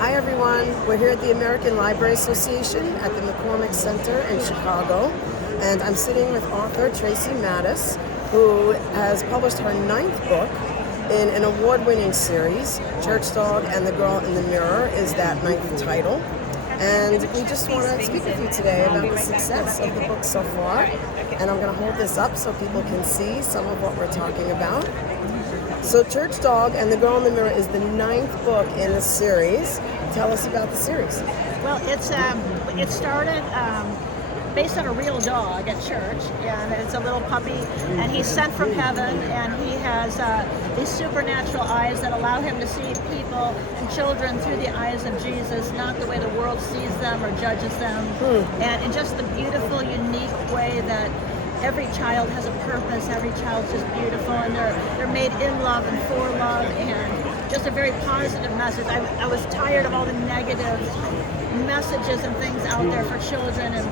Hi everyone, we're here at the American Library Association at the McCormick Center in Chicago, and I'm sitting with author Tracy, who has published her 9th book in an award-winning series. Church Dog and the Girl in the Mirror is that 9th title. And we just want to speak with you today about the success of the book so far. And I'm going to hold this up so people can see some of what we're talking about. So Church Dog and the Girl in the Mirror is the 9th book in the series. Tell us about the series. Well, it started based on a real dog at church, and it's a little puppy, and he's sent from heaven, and he has these supernatural eyes that allow him to see people and children through the eyes of Jesus, not the way the world sees them or judges them, and in just the beautiful, unique way that every child has a purpose, every child's just beautiful, and they're made in love and for love, and just a very positive message. I was tired of all the negative messages and things out there for children, and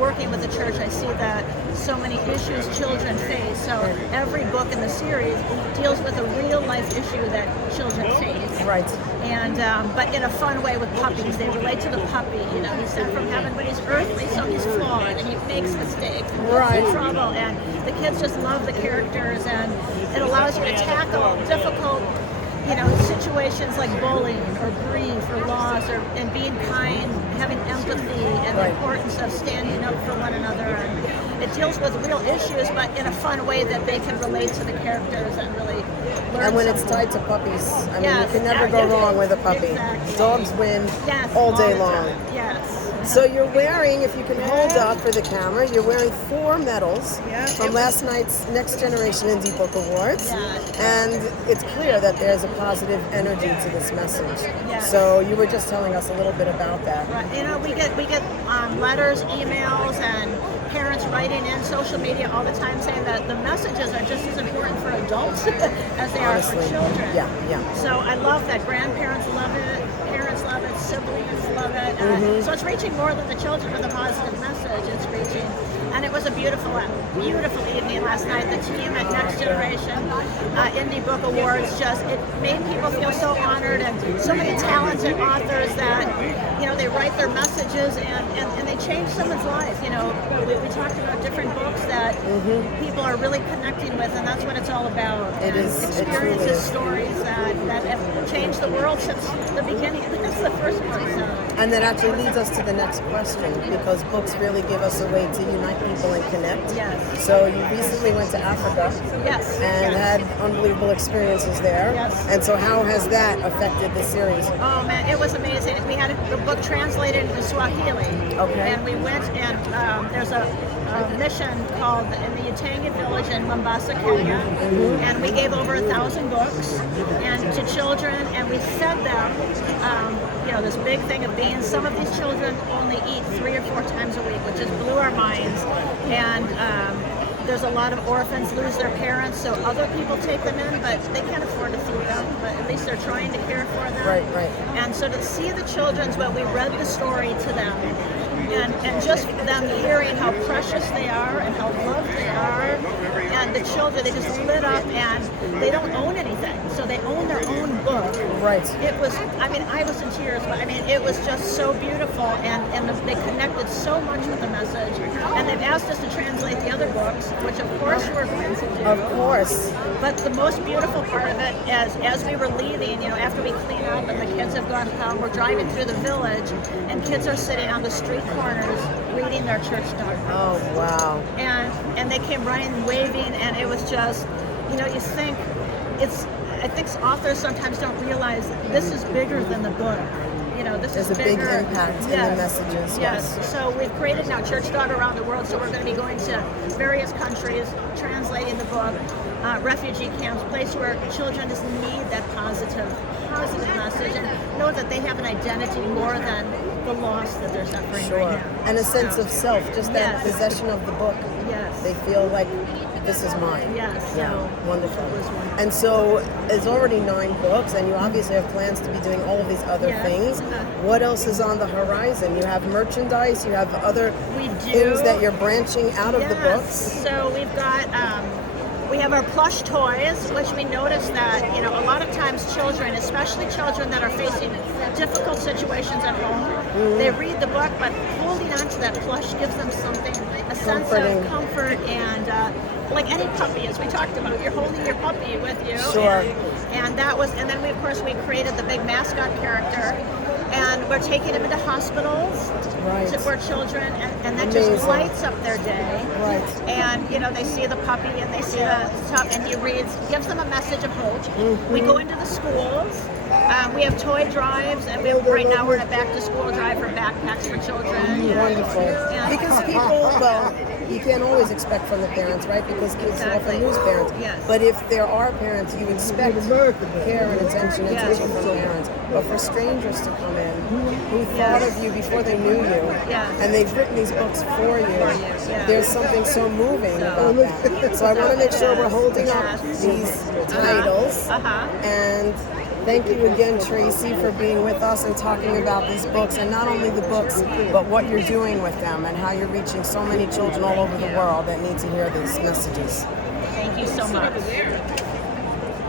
working with the church, I see that so many issues children face. So every book in the series deals with a real life issue that children face. Right. And but in a fun way with puppies. They relate to the puppy. He's sent from heaven, but he's earthly, so he's flawed and he makes mistakes and gets in trouble. And the kids just love the characters, and it allows you to tackle difficult situations like bullying or grief or loss, and being kind, having empathy, and the importance of standing up for one another. And it deals with real issues, but in a fun way that they can relate to the characters and really learn. And when it's tied to puppies, I mean, you can never go wrong with a puppy. Exactly. Dogs win all day long. Yes. So you're wearing, if you can hold up for the camera, you're wearing 4 medals from last night's Next Generation Indie Book Awards. And it's clear that there's a positive energy to this message. So you were just telling us a little bit about that. Right. We get letters, emails, and parents writing in social media all the time saying that the messages are just as important for adults as they are for children. Yeah. So I love that. Grandparents love it, parents love it, siblings love it. So it's reaching more than the children with a positive message. It's reaching. And it was a beautiful evening last night. The team at Next Generation Indie Book Awards it made people feel so honored, and so many talented authors that they write their messages and they change someone's life. We talked about different books that people are really connecting with, and that's what it's all about. It is experiences, stories that have changed the world since the beginning. That's the first one. So. And that actually leads us to the next question, because books really give us a way to unite people and connect. Yes. So you recently went to Africa. Yes. And had unbelievable experiences there. Yes. And so how has that affected the series? Oh man, it was amazing. We had the book translated into Swahili. Okay. And we went, and there's a mission called in the Utangi village in Mombasa, Kenya, and we gave over 1,000 books and to children, and we fed them this big thing of beans. Some of these children only eat 3 or 4 times a week, which just blew our minds. And there's a lot of orphans lose their parents, so other people take them in, but they can't afford to feed them, but at least they're trying to care for them. Right. And so to see the children's, we read the story to them, and just them hearing how precious they are and how loved they are, and the children, they just lit up, and they don't own anything, so they own their own book. Right. It was, I was in tears, but it was just so beautiful, and they connected so much with the message, and they've asked us to translate the other books, which of course we're going to do. Of course. But the most beautiful part of it is, as we were leaving, after we clean up and the kids have gone home, we're driving through the village, and kids are sitting on the street corners reading their Church Dog. Oh, wow. And they came running, waving, and it was just, you think I think authors sometimes don't realize this is bigger than the book. There's a big impact in the messages. Yes. So we've created now Church Dog around the world. So we're going to be going to various countries, translating the book, refugee camps, places where children just need that positive message, and know that they have an identity more than the loss that they're suffering right now. And a sense of self, just that possession of the book. Yes. They feel like this is mine. Yes. Yeah. So Wonderful. And so there's already 9 books, and you obviously have plans to be doing all of these other things. What else is on the horizon? You have merchandise, you have other things that you're branching out of the books. So we've got We have our plush toys, which we notice that, you know, a lot of times children, especially children that are facing difficult situations at home, they read the book, but holding on to that plush gives them something, a sense of comfort and like any puppy, as we talked about, you're holding your puppy with you. Sure. And that was, and then we, of course, we created the big mascot character. And we're taking them into hospitals for children, and that just lights up their day. Right. And you know, they see the puppy and they see the top, and he reads, gives them a message of hope. We go into the schools. We have toy drives, and we have, right now we're in a back-to-school drive for backpacks for children. Wonderful. Yeah. Because people, well, you can't always expect from the parents, right? Because kids often lose parents. Yes. But if there are parents, you expect care and attention and teaching from parents. But for strangers to come in who thought of you before they knew you, and they've written these books for you, there's something so moving about that. So I want to make sure we're holding up these titles. And thank you again, Tracy, for being with us and talking about these books, and not only the books, but what you're doing with them and how you're reaching so many children all over the world that need to hear these messages. Thank you so much.